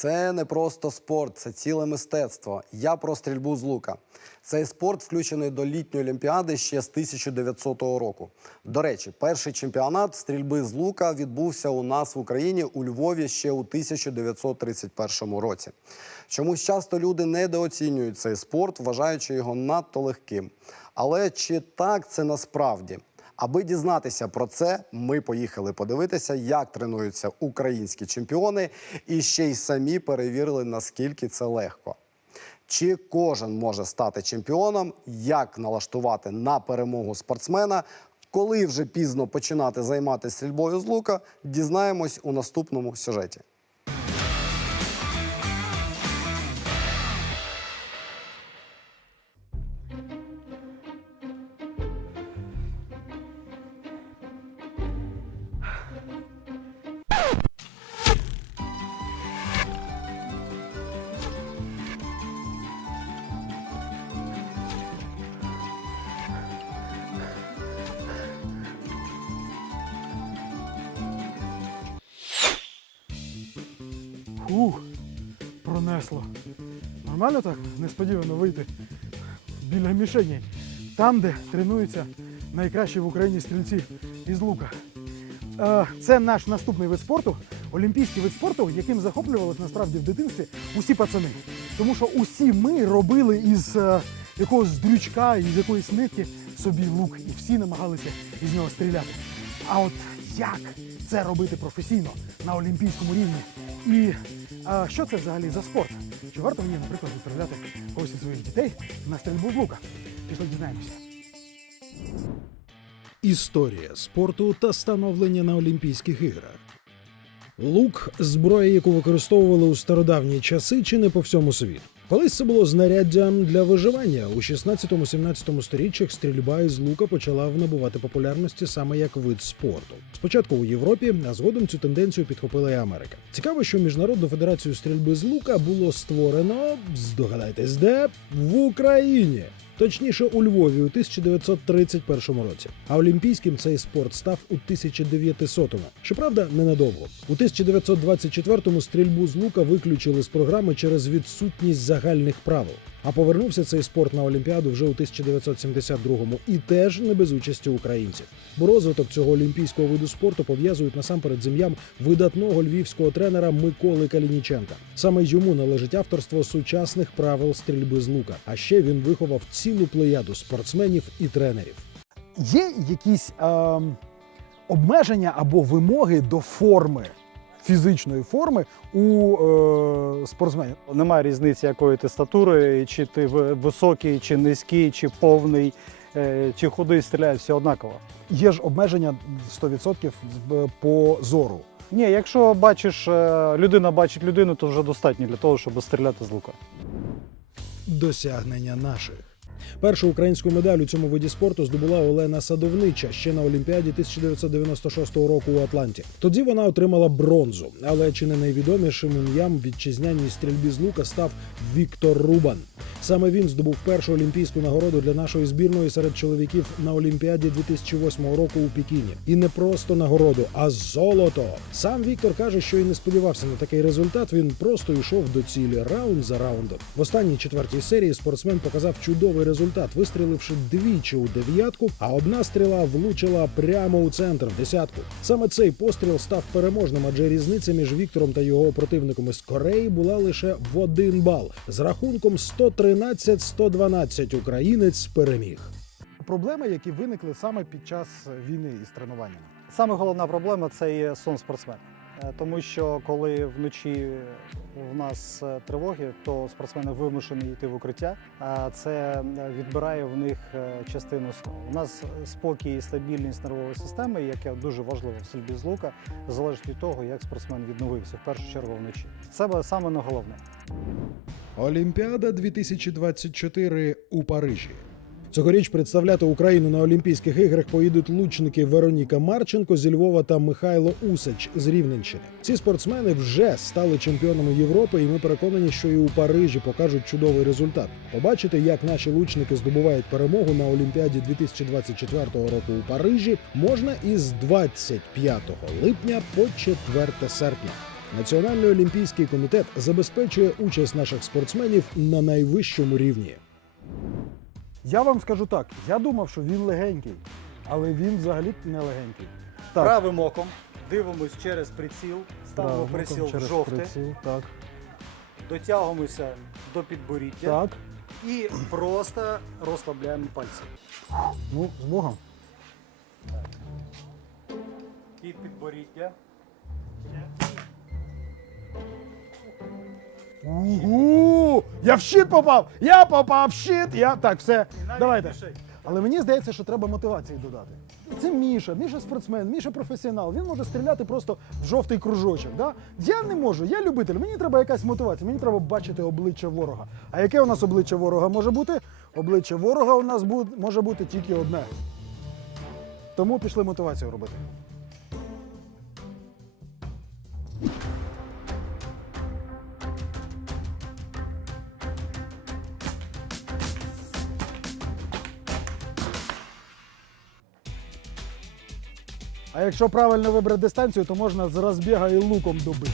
Це не просто спорт, це ціле мистецтво. Я про стрільбу з лука. Цей спорт включений до літньої олімпіади ще з 1900 року. До речі, перший чемпіонат стрільби з лука відбувся у нас в Україні у Львові ще у 1931 році. Чомусь часто люди недооцінюють цей спорт, вважаючи його надто легким. Але чи так це насправді? Аби дізнатися про це, ми поїхали подивитися, як тренуються українські чемпіони, і ще й самі перевірили, наскільки це легко. Чи кожен може стати чемпіоном, як налаштувати на перемогу спортсмена, коли вже пізно починати займатися стрільбою з лука, дізнаємось у наступному сюжеті. Ух, пронесло. Нормально так несподівано вийти біля мішені, там, де тренуються найкращі в Україні стрільці із лука. Е, Це наш наступний вид спорту, олімпійський вид спорту, яким захоплювалися насправді в дитинстві усі пацани. Тому що усі ми робили із е, якогось дрючка, із якоїсь нитки собі лук, і всі намагалися із нього стріляти. А от як це робити професійно на олімпійському рівні? І а, що це взагалі за спорт? Чи варто мені, наприклад, відправляти когось із своїх дітей на стрільбу з лука? Пішли дізнаємося. Історія спорту та становлення на Олімпійських іграх. Лук зброя, яку використовували у стародавні часи чи не по всьому світу. Колись це було знаряддям для виживання. У 16-17 сторіччях стрільба із лука почала набувати популярності саме як вид спорту. Спочатку у Європі, а згодом цю тенденцію підхопила і Америка. Цікаво, що міжнародну федерацію стрільби з лука було створено, здогадайтесь, де в Україні. Точніше, у Львові у 1931 році. А олімпійським цей спорт став у 1900-му. Щоправда, ненадовго. У 1924-му стрільбу з лука виключили з програми через відсутність загальних правил. А повернувся цей спорт на Олімпіаду вже у 1972-му і теж не без участі українців. Бо розвиток цього олімпійського виду спорту пов'язують насамперед з видатного львівського тренера Миколи Калініченка. Саме йому належить авторство сучасних правил стрільби з лука. А ще він виховав цілу плеяду спортсменів і тренерів. Є якісь ем, обмеження або вимоги до форми, фізичної форми у е, спортсменів? Немає різниці, якої ти статури, чи ти ви- високий, чи низький, чи повний, е, чи худий стріляє, все однаково. Є ж обмеження 100% з- по зору. Ні, якщо бачиш, е, людина бачить людину, то вже достатньо для того, щоб стріляти з лука. Досягнення наших. Першу українську медаль у цьому виді спорту здобула Олена Садовнича ще на Олімпіаді 1996 року у Атланті. Тоді вона отримала бронзу, але чи не найвідомішим ім'ям вітчизняній стрільбі з лука став Віктор Рубан. Саме він здобув першу олімпійську нагороду для нашої збірної серед чоловіків на Олімпіаді 2008 року у Пекіні. І не просто нагороду, а золото. Сам Віктор каже, що і не сподівався на такий результат. Він просто йшов до цілі раунд за раундом. В останній четвертій серії спортсмен показав чудовий результат, вистріливши двічі у дев'ятку, а одна стріла влучила прямо у центр в десятку. Саме цей постріл став переможним, адже різниця між Віктором та його противником із Кореї була лише в один бал з рахунком 113-112 українець переміг. Проблеми, які виникли саме під час війни із тренуваннями. Саме головна проблема це є сон спортсмена. Е, Тому що коли вночі в нас е, тривоги, то спортсмени вимушені йти в укриття, а це е, відбирає в них частину сну. У нас спокій і стабільність нервової системи, яке дуже важливо в стрільбі з лука, залежить від того, як спортсмен відновився в першу чергу вночі. Це саме не головне. Олімпіада 2024 у Парижі. Цьогоріч представляти Україну на Олімпійських іграх поїдуть лучники Вероніка Марченко зі Львова та Михайло Усач з Рівненщини. Ці спортсмени вже стали чемпіонами Європи, і ми переконані, що і у Парижі покажуть чудовий результат. Побачити, як наші лучники здобувають перемогу на Олімпіаді 2024 року у Парижі, можна із 25 липня по 4 серпня. Національний олімпійський комітет забезпечує участь наших спортсменів на найвищому рівні. Я вам скажу так: я думав, що він легенький, але він взагалі не легенький. Так, Правим оком дивимось через приціл, ставимо правим приціл в через жовте, приціл, Так, дотягуємося до підборіддя так. і просто розслабляємо пальці. Ну, з Богом. Під підборіддя. Угу! Я в щит попав! Я попав в щит! Я... Так, все. Давайте. Але мені здається, що треба мотивації додати. Це Міша, Міша спортсмен, Міша професіонал. Він може стріляти просто в жовтий кружочок. Да? Я не можу, я любитель. Мені треба якась мотивація, мені треба бачити обличчя ворога. А яке у нас обличчя ворога може бути? Обличчя ворога у нас може бути тільки одне. Тому пішли мотивацію робити. А якщо правильно вибрати дистанцію, то можна з розбіга і луком добити.